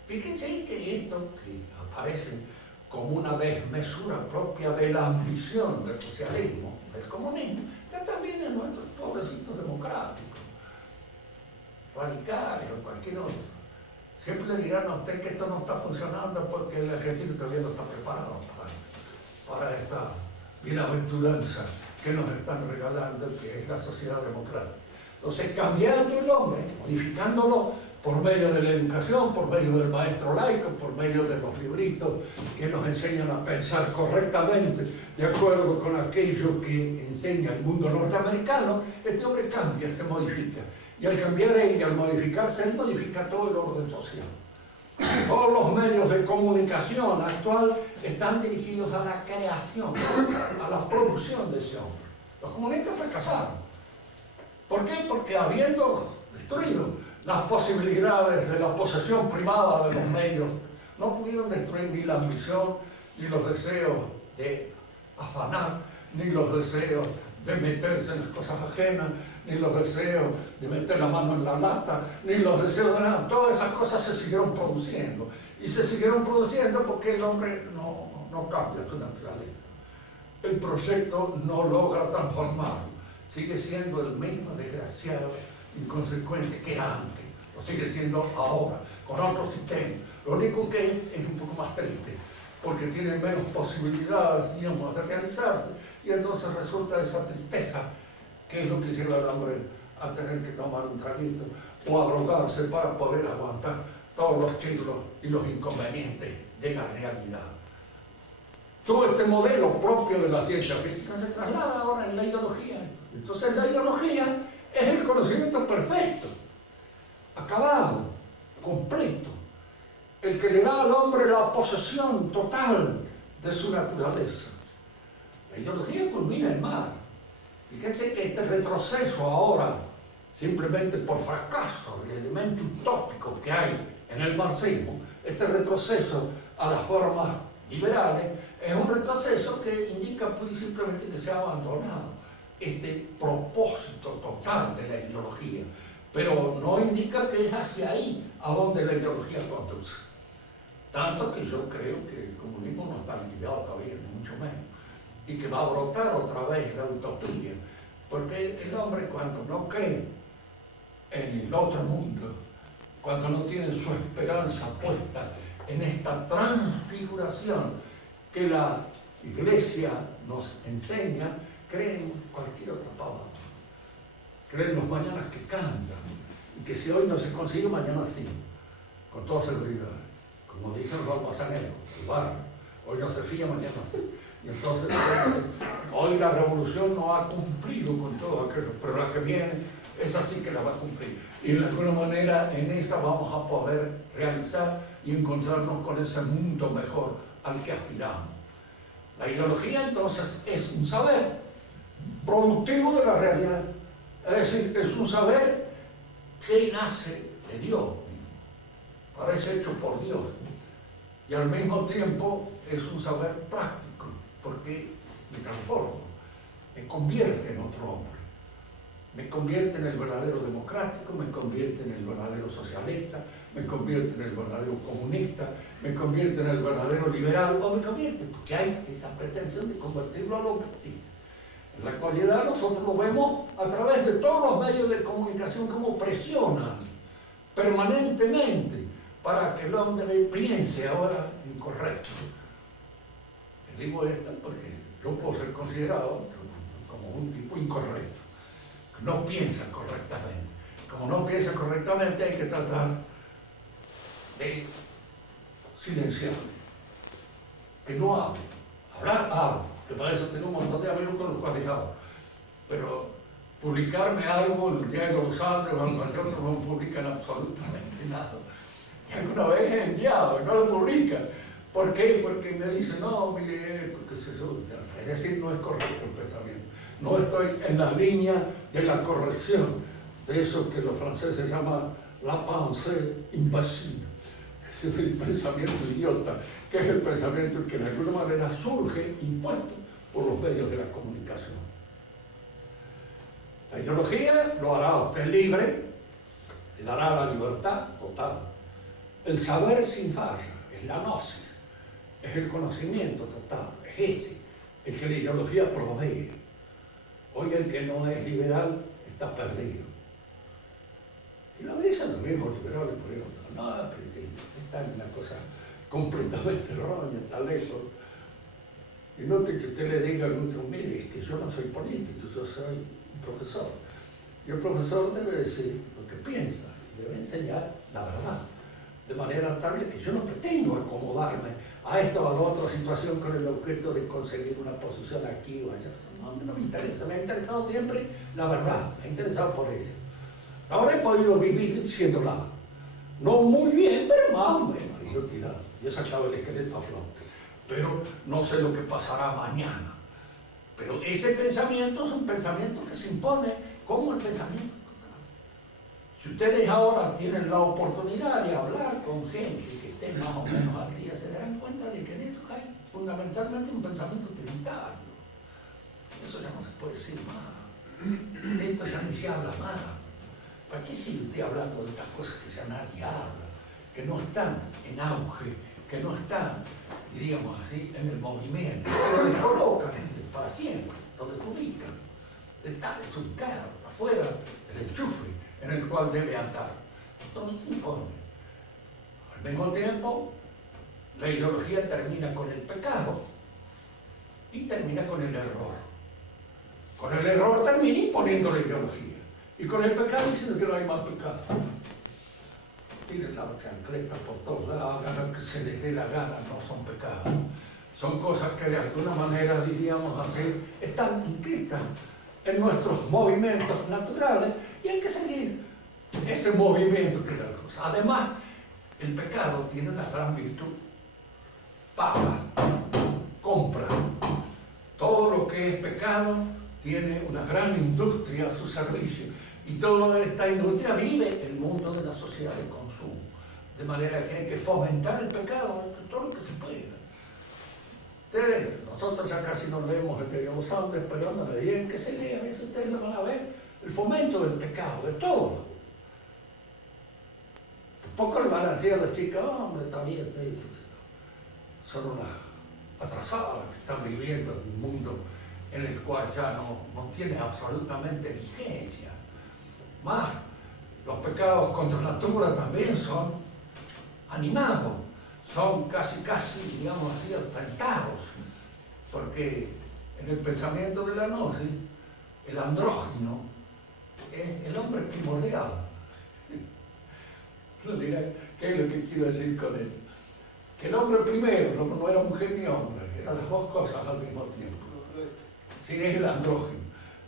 Fíjense que esto que aparece como una desmesura propia de la ambición del socialismo, del comunismo, está también en nuestros pobrecitos democráticos, radicales o cualquier otro. Siempre le dirán a usted que esto no está funcionando porque el argentino todavía no está preparado para esta bienaventuranza que nos están regalando, que es la sociedad democrática. Entonces, cambiando el hombre, modificándolo por medio de la educación, por medio del maestro laico, por medio de los libritos que nos enseñan a pensar correctamente de acuerdo con aquello que enseña el mundo norteamericano, este hombre cambia, se modifica. Y al cambiar él y al modificarse, él modifica todo el orden social. Todos los medios de comunicación actual están dirigidos a la creación, a la producción de ese hombre. Los comunistas fracasaron. ¿Por qué? Porque habiendo destruido las posibilidades de la posesión privada de los medios, no pudieron destruir ni la ambición, ni los deseos de afanar, ni los deseos de meterse en las cosas ajenas, ni los deseos de meter la mano en la lata, ni los deseos de nada. Todas esas cosas se siguieron produciendo. Y se siguieron produciendo porque el hombre no cambia su naturaleza. El proyecto no logra transformarlo. Sigue siendo el mismo desgraciado, inconsecuente que era antes. Lo sigue siendo ahora, con otro sistema. Lo único que es un poco más triste, porque tiene menos posibilidades, digamos, de realizarse. Y entonces resulta esa tristeza, que es lo que lleva al hombre a tener que tomar un traguito o a drogarse para poder aguantar todos los chirlos y los inconvenientes de la realidad. Todo este modelo propio de la ciencia física se traslada ahora en la ideología. Entonces la ideología es el conocimiento perfecto, acabado, completo, el que le da al hombre la posesión total de su naturaleza. La ideología culmina en mar. Fíjense que este retroceso ahora, simplemente por fracaso del elemento utópico que hay en el marxismo, este retroceso a las formas liberales, es un retroceso que indica pura y simplemente que se ha abandonado este propósito total de la ideología, pero no indica que es hacia ahí a donde la ideología conduce. Tanto que yo creo que el comunismo no está liquidado todavía, ni mucho menos, y que va a brotar otra vez la utopía, porque el hombre cuando no cree en el otro mundo, cuando no tiene su esperanza puesta en esta transfiguración que la Iglesia nos enseña, cree en cualquier otra palabra, cree en los mañanas que cantan, y que si hoy no se consigue, mañana sí, con toda seguridad, como dicen los almazaneros, el barrio, hoy no se fía, mañana sí. Y entonces, hoy la revolución no ha cumplido con todo aquello, pero la que viene, esa sí que la va a cumplir. Y de alguna manera en esa vamos a poder realizar y encontrarnos con ese mundo mejor al que aspiramos. La ideología entonces es un saber productivo de la realidad. Es decir, es un saber que nace de Dios, parece hecho por Dios. Y al mismo tiempo es un saber práctico, porque me transforma, me convierte en otro hombre, me convierte en el verdadero democrático, me convierte en el verdadero socialista, me convierte en el verdadero comunista, me convierte en el verdadero liberal, o me convierte, porque hay esa pretensión de convertirlo a lo que existe. En la actualidad nosotros lo vemos a través de todos los medios de comunicación como presionan permanentemente para que el hombre piense ahora incorrecto. Le digo esto porque yo puedo ser considerado como un tipo incorrecto, que no piensa correctamente. Como no piensa correctamente, hay que tratar de silenciarlo, que no hable. Hablar, hablo, que para eso tengo un montón de amigos con los cuales hablo, pero publicarme algo en el diario Los Andes o en cualquier otro, no publican absolutamente nada. Y alguna vez he enviado y no lo publican. ¿Por qué? Porque me dicen, no, mire esto, qué sé yo. Es decir, no es correcto el pensamiento. No estoy en la línea de la corrección, de eso que los franceses llaman la pensée imbécile, es decir, el pensamiento idiota, que es el pensamiento que de alguna manera surge impuesto por los medios de la comunicación. La ideología lo hará a usted libre, le dará la libertad total. El saber sin falla es la gnosis, es el conocimiento total, es ese, el que la ideología provee. Hoy el que no es liberal está perdido. Y lo dicen los mismos liberales, por ejemplo, no, pero está en una cosa completamente errónea, está lejos. Y note que usted le diga a un mire, es que yo no soy político, yo soy un profesor. Y el profesor debe decir lo que piensa y debe enseñar la verdad. De manera tal que yo no pretendo acomodarme a esta o a la otra situación con el objeto de conseguir una posición aquí o allá. No, a mí no me interesa, me ha interesado siempre la verdad, me ha interesado por ella. Ahora he podido vivir siéndola. No muy bien, pero más o menos. Y yo tirado, yo he sacado el esqueleto a flote. Pero no sé lo que pasará mañana. Pero ese pensamiento es un pensamiento que se impone como el pensamiento total. Si ustedes ahora tienen la oportunidad de hablar con gente que esté más o menos al día, se darán cuenta de que en esto hay fundamentalmente un pensamiento utilitario. Eso ya no se puede decir más. De esto ya ni se habla más. ¿Para qué sigue usted hablando de estas cosas que ya nadie habla, que no están en auge, que no están, diríamos así, en el movimiento, que lo descolocan para siempre, lo desubican, está desubicado, afuera del enchufe en el cual debe andar? Entonces se impone. Al mismo tiempo, la ideología termina con el pecado y termina con el error. Con el error termina imponiendo la ideología. Y con el pecado diciendo que no hay más pecado. Tiren la chancleta por todos lados, hagan lo que se les dé la gana, no son pecados. Son cosas que de alguna manera, diríamos así, están inscritas en nuestros movimientos naturales y hay que seguir ese movimiento que es la cosa. Además, el pecado tiene una gran virtud. Paga, compra. Todo lo que es pecado tiene una gran industria a su servicio. Y toda esta industria vive el mundo de la sociedad de consumo. De manera que hay que fomentar el pecado todo lo que se pueda. Nosotros ya casi no leemos el diario Los Andes, pero en la medida en que se lee, a veces ustedes lo van a ver, el fomento del pecado, de todo. Poco le van a decir a las chicas, hombre, también son unas atrasadas que están viviendo en un mundo en el cual ya no tiene absolutamente vigencia. Más, los pecados contra la natura también son animados, son casi, digamos así, atentados, porque en el pensamiento de la gnosis, el andrógino es el hombre primordial. Uno dirá, ¿qué es lo que quiero decir con eso? Que el hombre primero no era mujer ni hombre, eran las dos cosas al mismo tiempo. Sí, es el andrógino.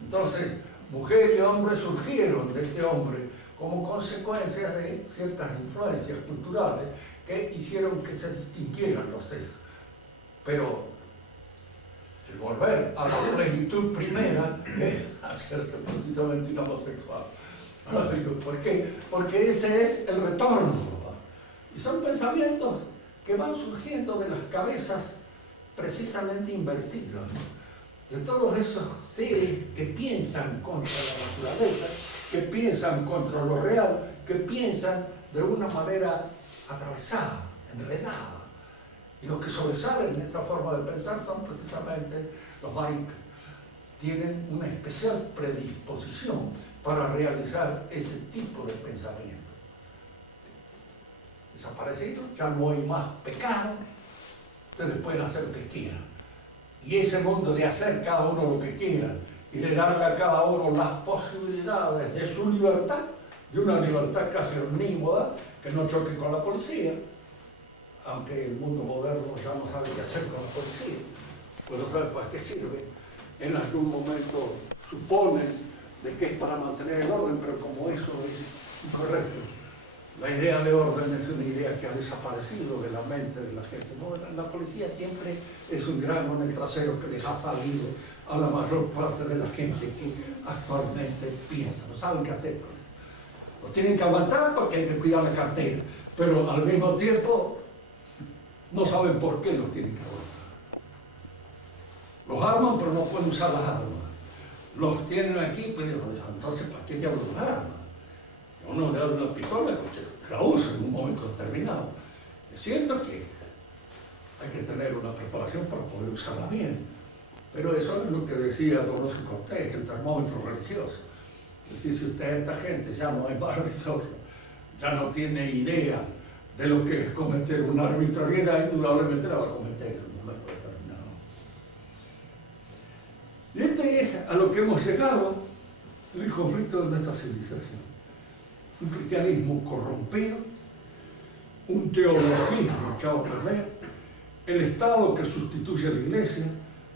Entonces, mujer y hombre surgieron de este hombre como consecuencia de ciertas influencias culturales que hicieron que se distinguieran los sexos. Pero el volver a la plenitud primera es hacerse precisamente un homosexual. ¿Por qué? Porque ese es el retorno. Y son pensamientos que van surgiendo de las cabezas precisamente invertidas, de todos esos seres que piensan contra la naturaleza, que piensan contra lo real, que piensan de una manera atravesada, enredada. Y los que sobresalen en esa forma de pensar son precisamente los maricas. Tienen una especial predisposición para realizar ese tipo de pensamiento. Desaparecido, ya no hay más pecado, ustedes pueden hacer lo que quieran. Y ese mundo de hacer cada uno lo que quiera y de darle a cada uno las posibilidades de su libertad, de una libertad casi omnímoda, que no choque con la policía, aunque el mundo moderno ya no sabe qué hacer con la policía, pues no sabe para qué sirve. En algún momento suponen de que es para mantener el orden, pero como eso es incorrecto. La idea de orden es una idea que ha desaparecido de la mente de la gente. ¿No? La policía siempre es un grano en el trasero que les ha salido a la mayor parte de la gente que actualmente piensa. No saben qué hacer con eso. Lo tienen que aguantar porque hay que cuidar la cartera, pero al mismo tiempo no saben por qué los tienen que aguantar. Los arman, pero no pueden usar las armas. Los tienen aquí, pero entonces ¿para qué diablos las armas? Uno le da una pistola, pues la usa en un momento determinado. Es cierto que hay que tener una preparación para poder usarla bien, pero eso es lo que decía Don Oscar Cortés, el termómetro religioso. Es decir, si usted, esta gente ya no es más religiosa, ya no tiene idea de lo que es cometer una arbitrariedad, indudablemente la va a cometer en un momento determinado. Y este es a lo que hemos llegado en el conflicto de nuestra civilización. Un cristianismo corrompido, un teologismo echado a perder, el Estado que sustituye a la Iglesia,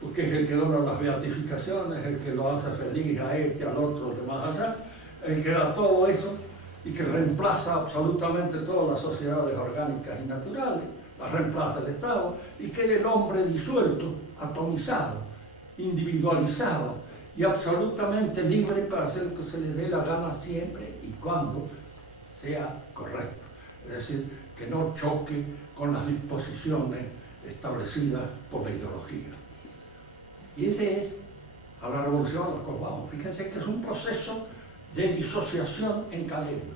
porque es el que dona las beatificaciones, el que lo hace feliz a este, al otro, al demás allá, el que da todo eso y que reemplaza absolutamente todas las sociedades orgánicas y naturales, las reemplaza el Estado, y que el hombre disuelto, atomizado, individualizado y absolutamente libre para hacer lo que se le dé la gana siempre y cuando sea correcto. Es decir, que no choque con las disposiciones establecidas por la ideología. Y ese es a la revolución a la cual vamos. Fíjense que es un proceso de disociación en cadena.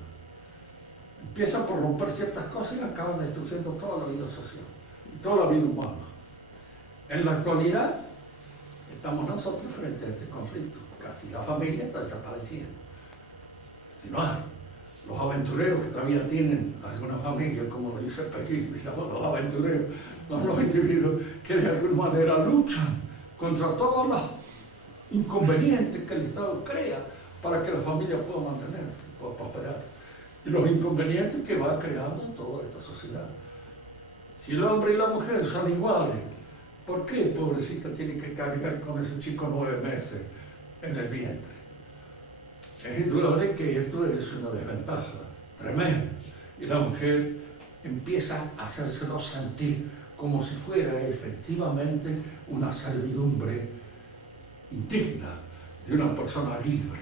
Empieza por romper ciertas cosas y acaba destruyendo toda la vida social y toda la vida humana. En la actualidad estamos nosotros frente a este conflicto. Casi la familia está desapareciendo. Si no hay. Los aventureros que todavía tienen alguna familia, como lo dice Peggy, los aventureros, son los individuos que de alguna manera luchan contra todos los inconvenientes que el Estado crea para que la familia pueda mantenerse, pueda prosperar. Y los inconvenientes que va creando en toda esta sociedad. Si el hombre y la mujer son iguales, ¿por qué el pobrecita tiene que cargar con ese chico 9 meses en el vientre? Es indudable que esto es una desventaja tremenda. Y la mujer empieza a hacérselo sentir como si fuera efectivamente una servidumbre indigna de una persona libre,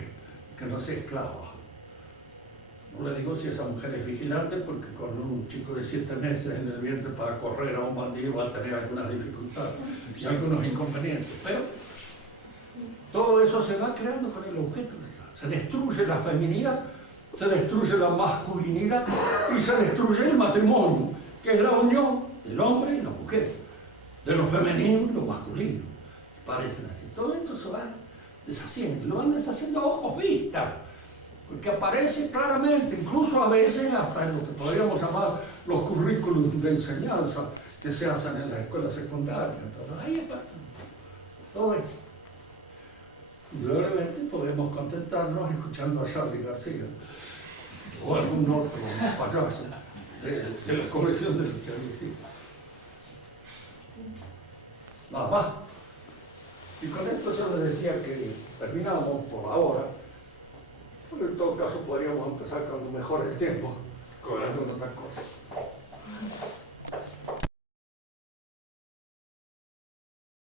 que no sea esclava. No le digo si esa mujer es vigilante, porque con un chico de 7 meses en el vientre para correr a un bandido va a tener algunas dificultades y algunos inconvenientes. Pero todo eso se va creando con el objeto. Se destruye la feminidad, se destruye la masculinidad y se destruye el matrimonio, que es la unión del hombre y la mujer, de lo femenino y lo masculino, que parecen así. Todo esto se va deshaciendo, lo van deshaciendo a ojos vistas, porque aparece claramente, incluso a veces hasta en lo que podríamos llamar los currículos de enseñanza que se hacen en las escuelas secundarias. Entonces ahí aparece todo esto. Indudablemente podemos contentarnos escuchando a Charly García o algún otro payaso de la colección de los que había sido. Nada más. Y con esto yo les decía que terminamos por ahora, pero en todo caso podríamos empezar cuando mejore el tiempo con alguna otra cosa.